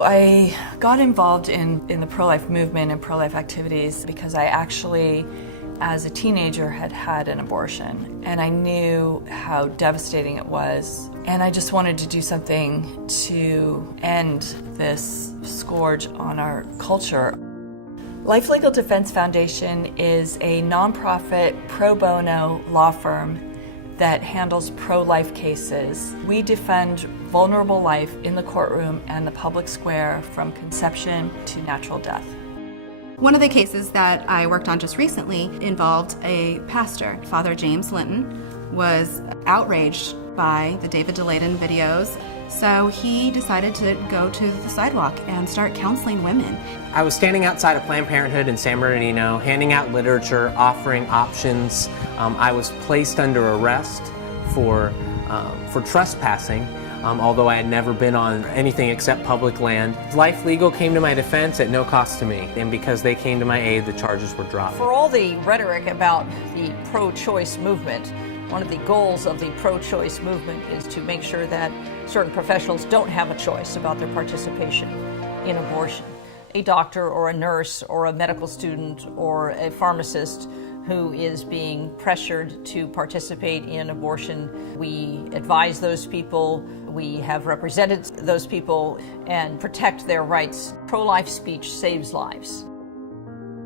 I got involved in the pro-life movement and pro-life activities because I actually, as a teenager, had had an abortion, and I knew how devastating it was, and I just wanted to do something to end this scourge on our culture. Life Legal Defense Foundation is a nonprofit pro bono law firm that handles pro-life cases. We defend vulnerable life in the courtroom and the public square from conception to natural death. One of the cases that I worked on just recently involved a pastor. Father James Linton was outraged by the David Daleiden videos, so he decided to go to the sidewalk and start counseling women. I was standing outside of Planned Parenthood in San Bernardino, handing out literature, offering options. I was placed under arrest for trespassing, although I had never been on anything except public land. Life Legal came to my defense at no cost to me, and because they came to my aid, the charges were dropped. For all the rhetoric about the pro-choice movement, one of the goals of the pro-choice movement is to make sure that certain professionals don't have a choice about their participation in abortion. A doctor or a nurse or a medical student or a pharmacist who is being pressured to participate in abortion, we advise those people, we have represented those people and protect their rights. Pro-life speech saves lives.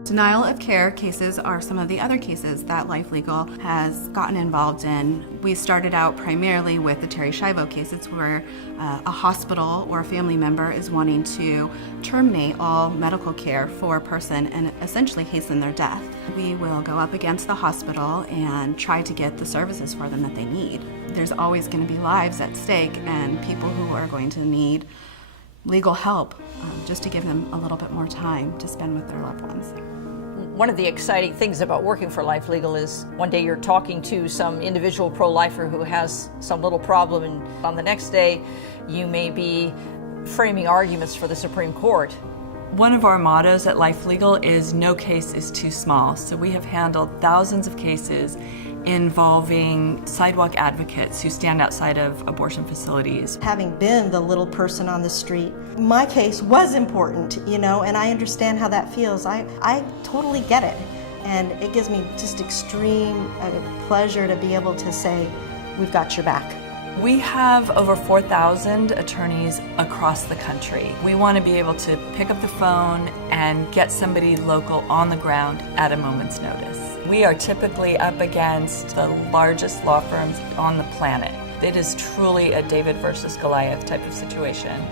Denial of care cases are some of the other cases that Life Legal has gotten involved in. We started out primarily with the Terri Schiavo cases where a hospital or a family member is wanting to terminate all medical care for a person and essentially hasten their death. We will go up against the hospital and try to get the services for them that they need. There's always going to be lives at stake and people who are going to need legal help just to give them a little bit more time to spend with their loved ones. One of the exciting things about working for Life Legal is one day you're talking to some individual pro-lifer who has some little problem, and on the next day you may be framing arguments for the Supreme Court. One of our mottos at Life Legal is no case is too small. So we have handled thousands of cases involving sidewalk advocates who stand outside of abortion facilities. Having been the little person on the street, my case was important, and I understand how that feels. I totally get it. And it gives me just extreme pleasure to be able to say, we've got your back. We have over 4,000 attorneys across the country. We want to be able to pick up the phone and get somebody local on the ground at a moment's notice. We are typically up against the largest law firms on the planet. It is truly a David versus Goliath type of situation.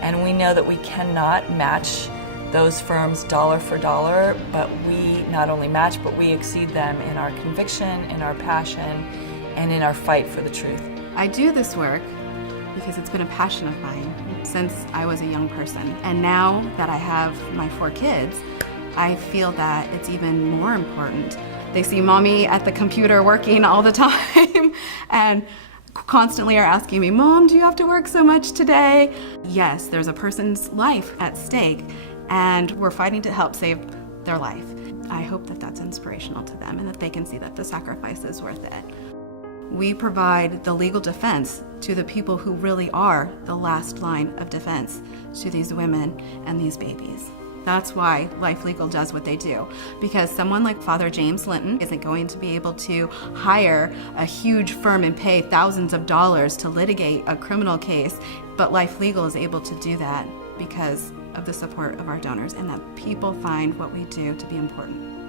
And we know that we cannot match those firms dollar for dollar, but we not only match, but we exceed them in our conviction, in our passion, and in our fight for the truth. I do this work because it's been a passion of mine since I was a young person. And now that I have my 4 kids, I feel that it's even more important. They see mommy at the computer working all the time and constantly are asking me, Mom, do you have to work so much today? Yes, there's a person's life at stake and we're fighting to help save their life. I hope that that's inspirational to them and that they can see that the sacrifice is worth it. We provide the legal defense to the people who really are the last line of defense to these women and these babies. That's why Life Legal does what they do, because someone like Father James Linton isn't going to be able to hire a huge firm and pay thousands of dollars to litigate a criminal case, but Life Legal is able to do that because of the support of our donors and that people find what we do to be important.